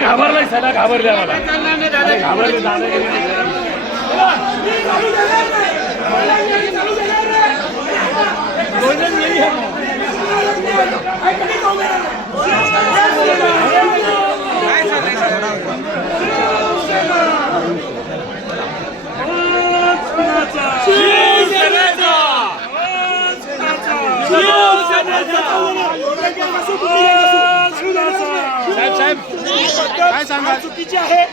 घाबरलाय सदा घाबरल्या मला घाबरले चुकीची आहे.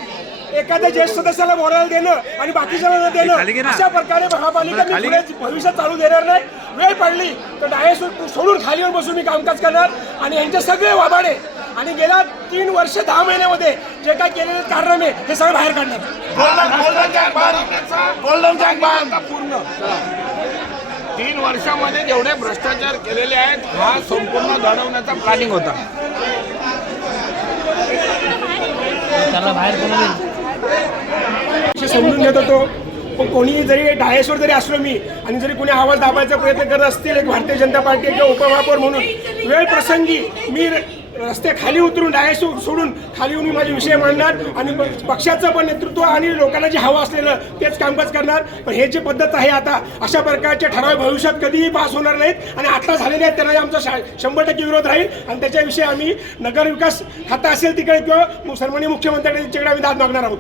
एखाद्या ज्येष्ठ सदस्याला बोलायला देणं आणि बाकीच्याला न देणं अशा प्रकारे महापालिका मी पुढे भविष्यात चालू देणार नाही. वेळ पडली तर डायस सोडून खाली येऊन बसून मी कामकाज करणार आणि यांचे सगळे वाबाडे आणि गेल्या 3 वर्ष 10 महिन्यामध्ये जे काय केलेले कारनामे हे सगळं बाहेर काढणार. पूर्ण 3 वर्षामध्ये जेवढे भ्रष्टाचार केलेले आहेत हा संपूर्ण घडवण्याचा प्लॅनिंग होता. समजून घेत होतो. पण कोणी जरी डायसवर जरी असलो मी आणि जरी कोणी आवाज दाबायचा प्रयत्न करत असतील एक भारतीय जनता पार्टी किंवा उपमहापौर म्हणून वेळ प्रसंगी मी रस्ते खाली उतरून डायस सोडून खाली येऊन माझे विषय मांडणार आणि पक्षाचं पण नेतृत्व आणि लोकांना जे हवं असलेलं तेच कामकाज करणार. पण हे जी पद्धत आहे आता अशा प्रकारचे ठराव भविष्यात कधीही पास होणार नाहीत आणि आता झालेले आहेत त्यांना आमचा 100% विरोध राहील आणि त्याच्याविषयी आम्ही नगर विकास खाता असेल तिकडे किंवा सन्माननीय मुख्यमंत्र्यांच्याकडे आम्ही दाद मागणार आहोत.